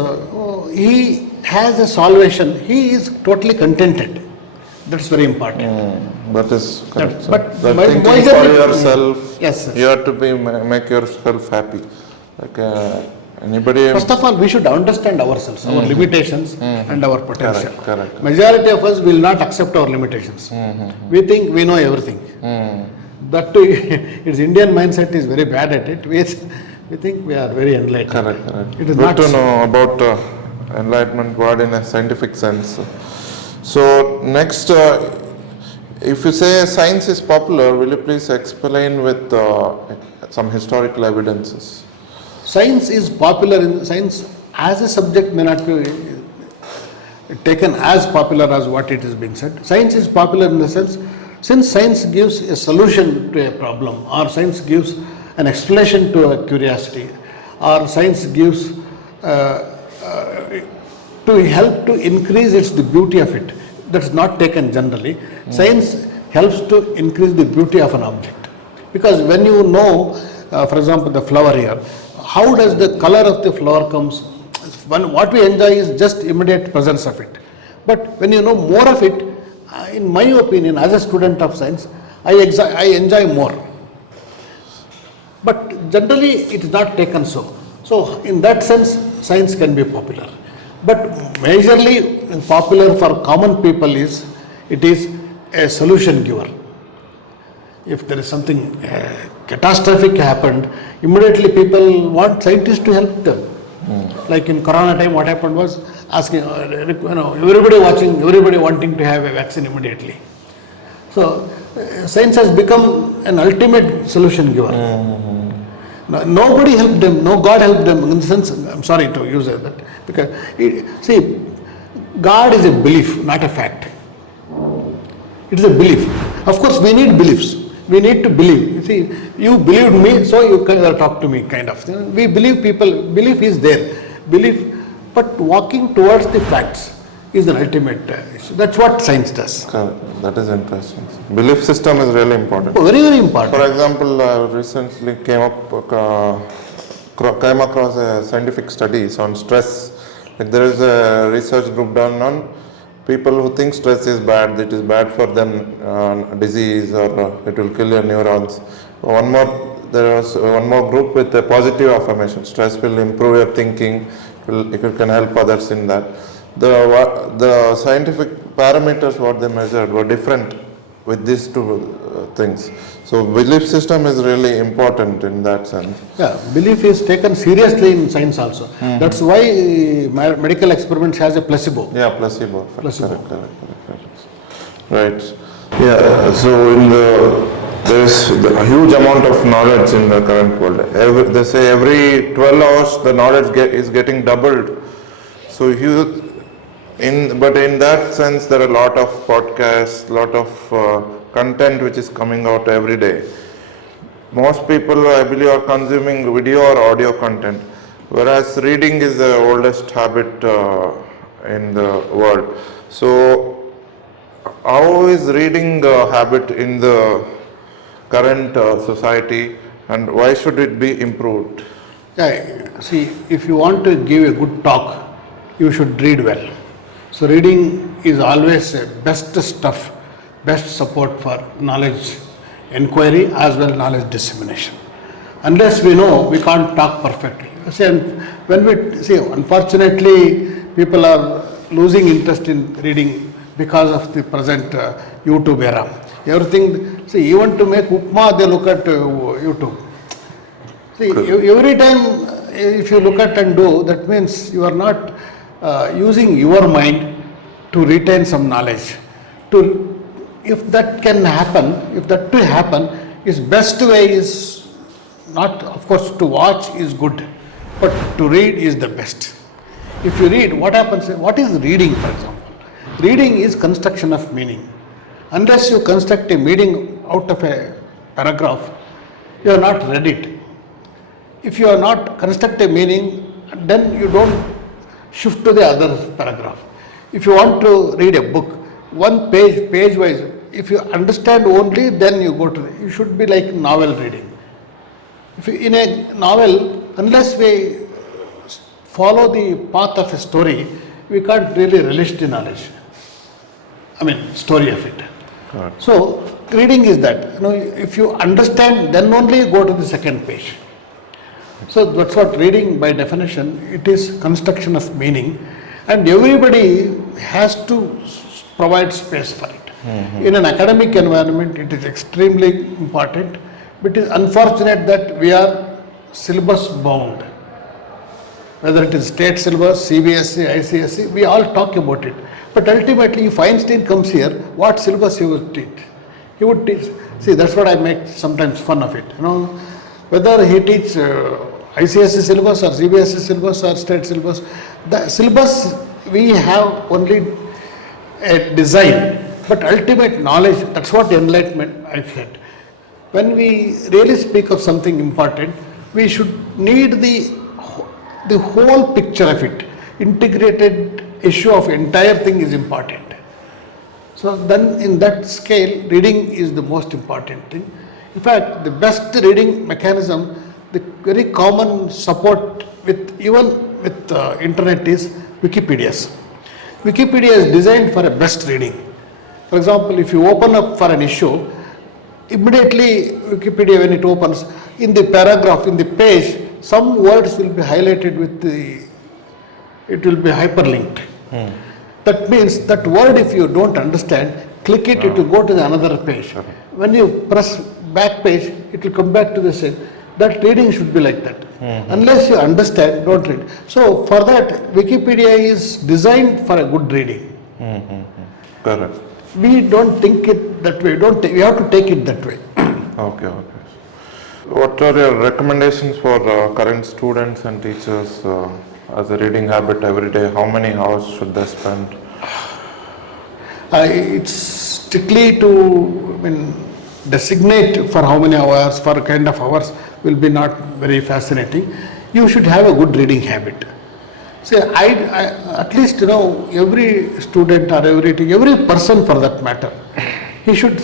he has a salvation, he is totally contented. That's very important. That is correct. But thinking for yourself, yes, sir. you have to make yourself happy. Like anybody. First of all, we should understand ourselves, our limitations and our potential. Correct. Majority of us will not accept our limitations. We think we know everything. That too, its Indian mindset is very bad at it. We think we are very enlightened. Correct. It is Good not to so. know about enlightenment word in a scientific sense. So next, if you say science is popular, will you please explain with some historical evidences? Science is popular in science as a subject may not be taken as popular as what it is being said. Science is popular in the sense, since science gives a solution to a problem, or science gives an explanation to a curiosity, or science gives to help to increase the beauty of it. That's not taken generally. Science helps to increase the beauty of an object. Because when you know, for example, the flower here, how does the color of the flower comes? What we enjoy is just immediate presence of it. But when you know more of it, in my opinion, as a student of science, I enjoy more. But generally, it is not taken so. So, in that sense, science can be popular. But majorly popular for common people is, it is a solution giver. If there is something catastrophic happened, immediately people want scientists to help them. Like in Corona time, what happened was asking, everybody wanting to have a vaccine immediately. So, science has become an ultimate solution giver. Nobody helped them, no God helped them. In the sense, I'm sorry to use that, because see, God is a belief, not a fact. It's a belief. Of course, we need beliefs. We need to believe. You see, you believed me, so you can talk to me, kind of. We believe people. Belief is there. Belief, but walking towards the facts is an ultimate issue. That's what science does. Correct. That is interesting. Belief system is really important. Very, very important. For example, recently came across a scientific studies on stress. Like there is a research group done on people who think stress is bad, it is bad for them, disease, or it will kill your neurons. There was one more group with a positive affirmation. Stress will improve your thinking, it can help others in that. The scientific parameters what they measured were different with these two things. So belief system is really important in that sense. Yeah, belief is taken seriously in science also. That's why medical experiments has a placebo. Yeah, placebo. Placebo. Correct. Right. Yeah. So there's a huge amount of knowledge in the current world. They say every 12 hours the knowledge is getting doubled. So but in that sense, there are a lot of podcasts, lot of content which is coming out every day. Most people, I believe, are consuming video or audio content, whereas reading is the oldest habit in the world. So, how is reading a habit in the current society, and why should it be improved? Yeah, see, if you want to give a good talk, you should read well. So reading is always best stuff, best support for knowledge inquiry as well as knowledge dissemination. Unless we know, we can't talk perfectly. Unfortunately, people are losing interest in reading because of the present YouTube era. Everything, even to make upma, they look at YouTube. Every time if you look at and do, that means you are not using your mind to retain some knowledge. If that can happen, if that will happen, is best way is not, of course, to watch is good, but to read is the best. If you read, what happens? What is reading, for example? Reading is construction of meaning. Unless you construct a meaning out of a paragraph, you have not read it. If you are not construct a meaning, then you don't shift to the other paragraph. If you want to read a book, one page wise, if you understand only, then you go to you should be like novel reading. If you, in a novel, unless we follow the path of a story, we can't really relish the knowledge. Story of it. Correct. So reading is that. If you understand, then only you go to the second page. So that's what reading, by definition, it is construction of meaning, and everybody has to provide space for it. In an academic environment, it is extremely important, but it is unfortunate that we are syllabus bound. Whether it is state syllabus, CBSE, ICSE, we all talk about it. But ultimately, if Einstein comes here, what syllabus he would teach? He would teach. See, that's what I make sometimes fun of it. Whether he teach ICSE syllabus or CBSE syllabus or state syllabus, the syllabus we have only a design, but ultimate knowledge, that's what enlightenment I feel. When we really speak of something important, we should need the whole picture of it. Integrated issue of entire thing is important. So then in that scale, reading is the most important thing. In fact, the best reading mechanism, the very common support even with internet is Wikipedias. Wikipedia is designed for a best reading. For example, if you open up for an issue, immediately Wikipedia, when it opens, in the paragraph, in the page, some words will be highlighted it will be hyperlinked. That means that word, if you don't understand, click it, it will go to another page. When you press back page, it will come back to the same. That reading should be like that. Unless you understand, don't read. So for that, Wikipedia is designed for a good reading. Correct. We don't think it that way. We have to take it that way. Okay. What are your recommendations for current students and teachers as a reading habit every day? How many hours should they spend? It's strictly to, designate for how many hours, for kind of hours will be not very fascinating. You should have a good reading habit. See, at least every student or every person for that matter, he should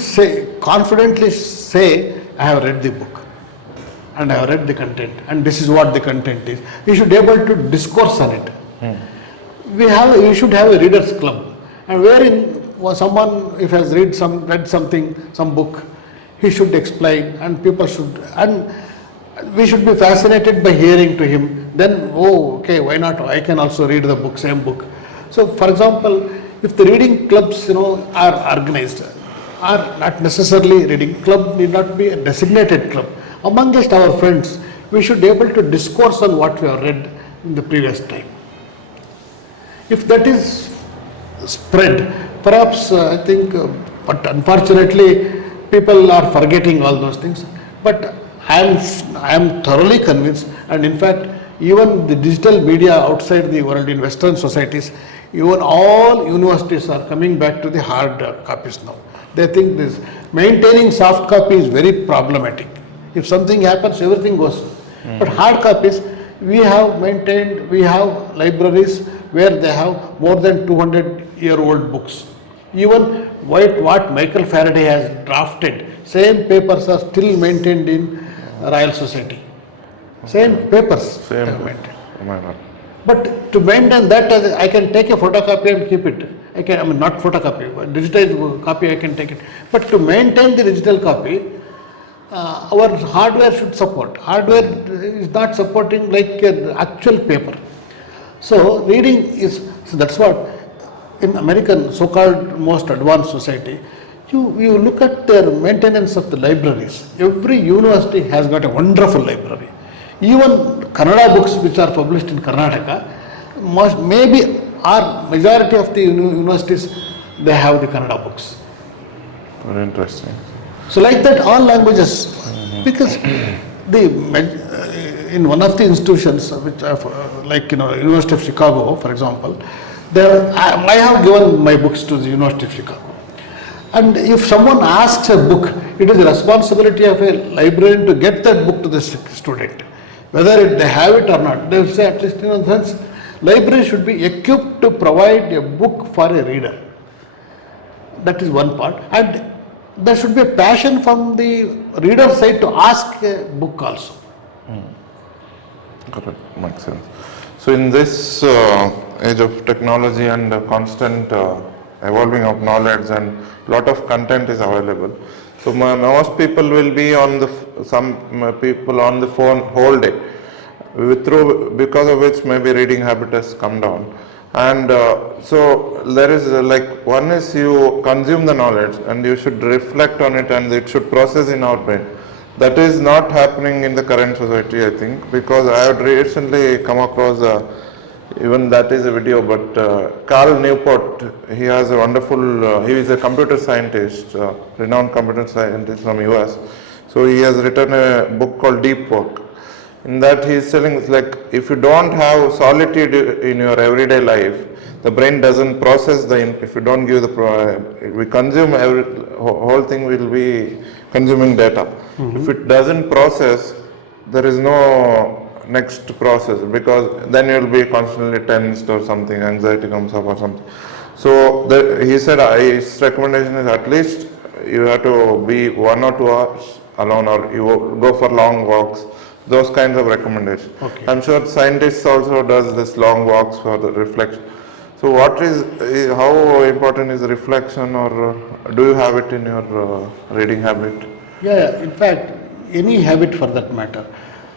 confidently say, I have read the book and I have read the content and this is what the content is. He should be able to discourse on it. We should have a readers club, and wherein someone if has read something, some book, he should explain and people should, and we should be fascinated by hearing to him. Then, okay, why not? I can also read the book, same book. So, for example, if the reading clubs, are organized, are not necessarily reading club, need not be a designated club. Amongst our friends, we should be able to discourse on what we have read in the previous time. If that is spread, perhaps I think, but unfortunately, people are forgetting all those things. But I am thoroughly convinced, and in fact, even the digital media outside the world in Western societies, even all universities are coming back to the hard copies now. They think this maintaining soft copy is very problematic. If something happens, everything goes. But hard copies, we have maintained, we have libraries where they have more than 200-year-old books. Even what Michael Faraday has drafted, same papers are still maintained in Royal Society. Same papers Same. are maintained. Oh my God. But to maintain that, I can take a photocopy and keep it. Not photocopy, but digitized copy I can take it. But to maintain the digital copy, our hardware should support. Hardware is not supporting like an actual paper. So reading is, so that's what in American so-called most advanced society, you look at their maintenance of the libraries. Every university has got a wonderful library. Even Kannada books which are published in Karnataka, majority of the universities, they have the Kannada books. Very interesting. So like that, all languages, because in one of the institutions, which like University of Chicago, for example, I have given my books to the University of Chicago. And if someone asks a book, it is the responsibility of a librarian to get that book to the student. Whether they have it or not, they will say, at least in a sense, library should be equipped to provide a book for a reader. That is one part. And there should be a passion from the reader side to ask a book also. Correct, makes sense. So in this age of technology and constant evolving of knowledge and lot of content is available. So most people will be on some people on the phone whole day, because of which maybe reading habit has come down. And so there is one is you consume the knowledge and you should reflect on it and it should process in our brain. That is not happening in the current society, I think, because I have recently come across even that is a video, but Carl Newport, he has a wonderful, he is a computer scientist, renowned computer scientist from US. So he has written a book called Deep Work. In that he is telling, if you don't have solitude in your everyday life, the brain doesn't process if you don't give we consume whole thing will be consuming data. If it doesn't process, there is no next process, because then you will be constantly tensed or something, anxiety comes up or something. So he said his recommendation is at least you have to be 1 or 2 hours alone, or you go for long walks, those kinds of recommendations. Okay. I'm sure scientists also does this long walks for the reflection. So how important is reflection, or do you have it in your reading habit? Yeah, in fact, any habit for that matter.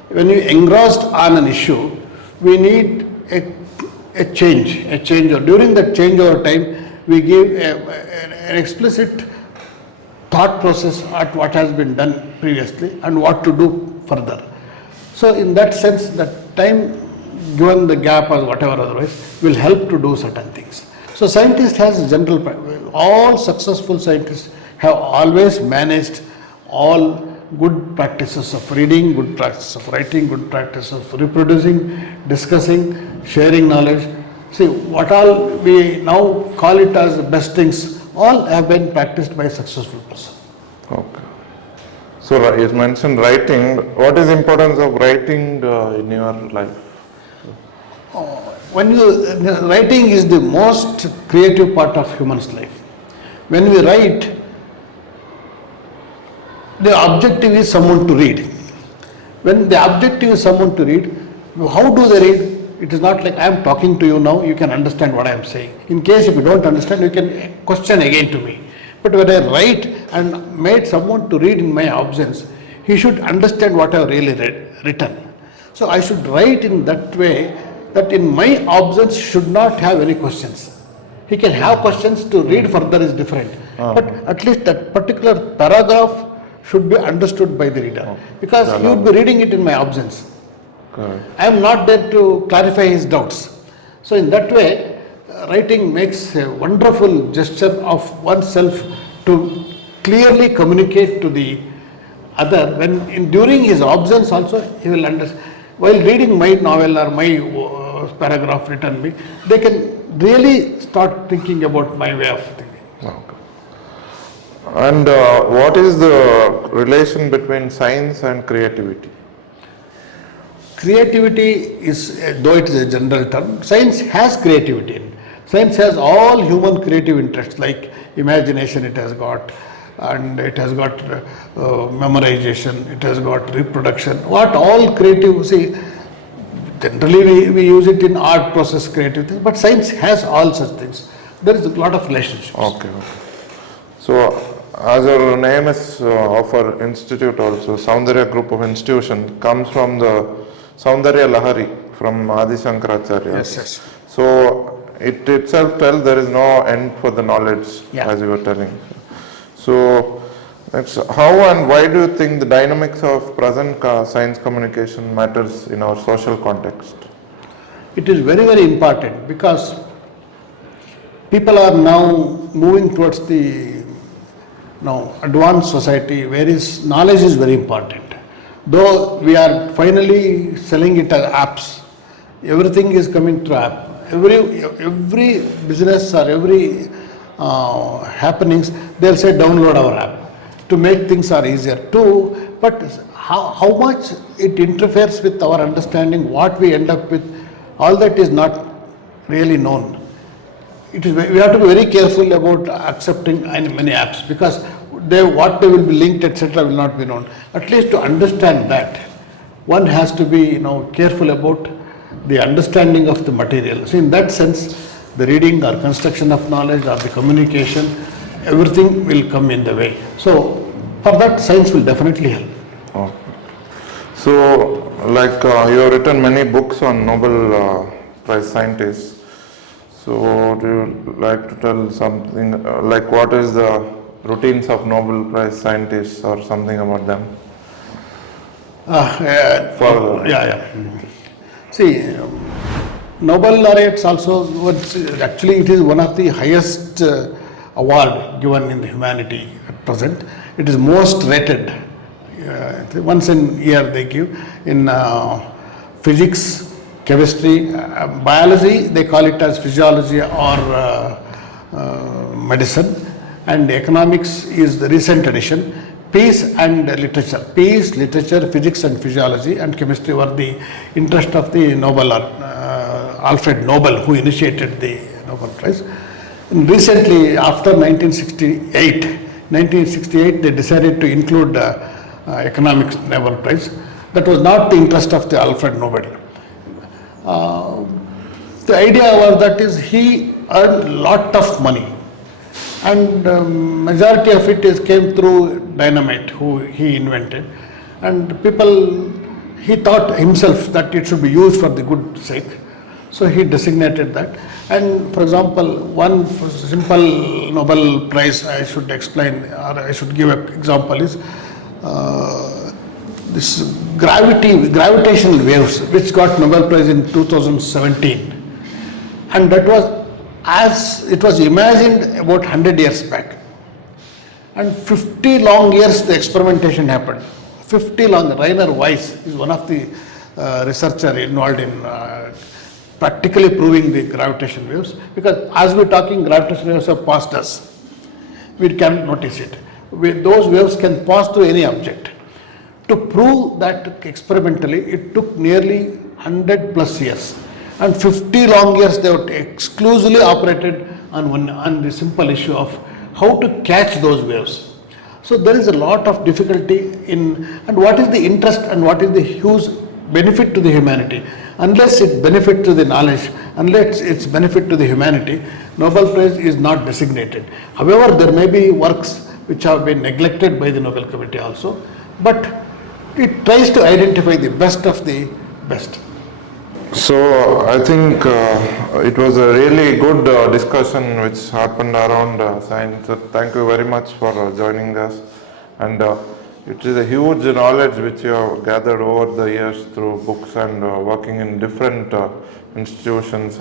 When you engrossed on an issue, we need a change, or during that change over time, we give an explicit thought process at what has been done previously and what to do further. So in that sense, that time given the gap or whatever otherwise will help to do certain things. So scientist has all successful scientists have always managed all good practices of reading, good practice of writing, good practice of reproducing, discussing, sharing knowledge. See, what all we now call it as the best things all have been practiced by a successful person. Okay. So you mentioned writing. What is the importance of writing in your life? Writing is the most creative part of human's life. When we write, the objective is someone to read. When the objective is someone to read, how do they read? It is not like I am talking to you now, you can understand what I am saying. In case if you don't understand, you can question again to me. But when I write and made someone to read in my absence, he should understand what I have really written. So I should write in that way that in my absence should not have any questions. He can have questions, to read further is different. But at least that particular paragraph should be understood by the reader, because he would be reading it in my absence. Correct. I am not there to clarify his doubts. So in that way, writing makes a wonderful gesture of oneself to clearly communicate to the other. During his absence also, he will understand. While reading my novel or my paragraph written me, they can really start thinking about my way of thinking. Okay. And what is the relation between science and creativity? Creativity is, though it is a general term, science has creativity. Science has all human creative interests, like imagination it has got, and it has got memorization, it has got reproduction. What all creative, see, generally we use it in art process creative things, but science has all such things. There is a lot of relationships. Okay. So, as our name is of our institute also, Saundarya group of institution comes from the Saundarya Lahari from Adi Shankaracharya. Yes. So, it itself tells there is no end for the knowledge, as you were telling. So, how and why do you think the dynamics of present science communication matters in our social context? It is very, very important, because people are now moving towards the advanced society where knowledge is very important. Though we are finally selling it as apps, everything is coming through app. Every business or every happenings, they'll say download our app to make things are easier too. But how much it interferes with our understanding, what we end up with, all that is not really known. We have to be very careful about accepting many apps, because what they will be linked, etc., will not be known. At least to understand that, one has to be careful about the understanding of the material. So in that sense, the reading or construction of knowledge or the communication, everything will come in the way. So for that, science will definitely help. Okay. So, like you have written many books on Nobel Prize scientists. So, do you like to tell something like what is the routines of Nobel Prize scientists or something about them? See, Nobel laureates also, actually it is one of the highest award given in the humanity at present. It is most rated. Once a year they give in physics, chemistry, biology, they call it as physiology or medicine, and economics is the recent addition. Peace and literature. Peace, literature, physics and physiology and chemistry were the interest of the Nobel, Alfred Nobel, who initiated the Nobel Prize. And recently, after 1968, they decided to include economics Nobel Prize. That was not the interest of the Alfred Nobel. The idea was that he earned a lot of money, and majority of it came through dynamite, who he invented, and he thought himself that it should be used for the good sake, so he designated that. And for example, one simple Nobel Prize I should explain, or I should give an example, is this gravitational waves, which got Nobel Prize in 2017, and that was as it was imagined about 100 years back. And 50 long years the experimentation happened. 50 long. Rainer Weiss is one of the researchers involved in practically proving the gravitational waves, because as we're talking, gravitational waves have passed us. we can notice it. Those waves can pass through any object. To prove that experimentally, it took nearly 100 plus years, and 50 long years they were exclusively operated on the simple issue of how to catch those waves. So there is a lot of difficulty in, and what is the interest and what is the huge benefit to the humanity. Unless it benefit to the knowledge, unless it's benefit to the humanity, Nobel Prize is not designated. However, there may be works which have been neglected by the Nobel Committee also, but it tries to identify the best of the best. So I think it was a really good discussion which happened around science. So thank you very much for joining us, and it is a huge knowledge which you have gathered over the years through books and working in different institutions.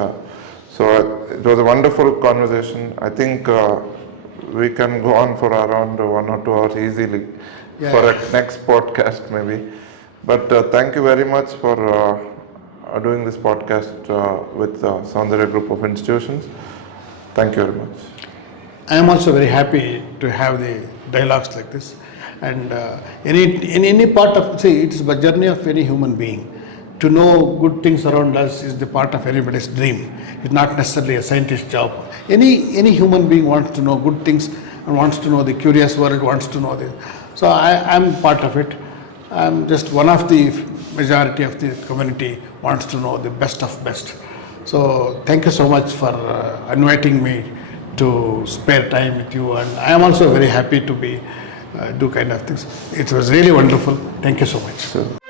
So it was a wonderful conversation. I think we can go on for around 1 or 2 hours easily for a next podcast maybe. But thank you very much for doing this podcast with Soundarya Group of Institutions. Thank you very much. I am also very happy to have the dialogues like this, and in any part of, see, it is the journey of any human being. To know good things around us is the part of anybody's dream. It's not necessarily a scientist's job. Any human being wants to know good things and wants to know the curious world, wants to know this. So I am part of it. I am just one of the majority of the community wants to know the best of best. So thank you so much for inviting me to spare time with you, and I am also very happy to be do kind of things. It was really wonderful. Thank you so much.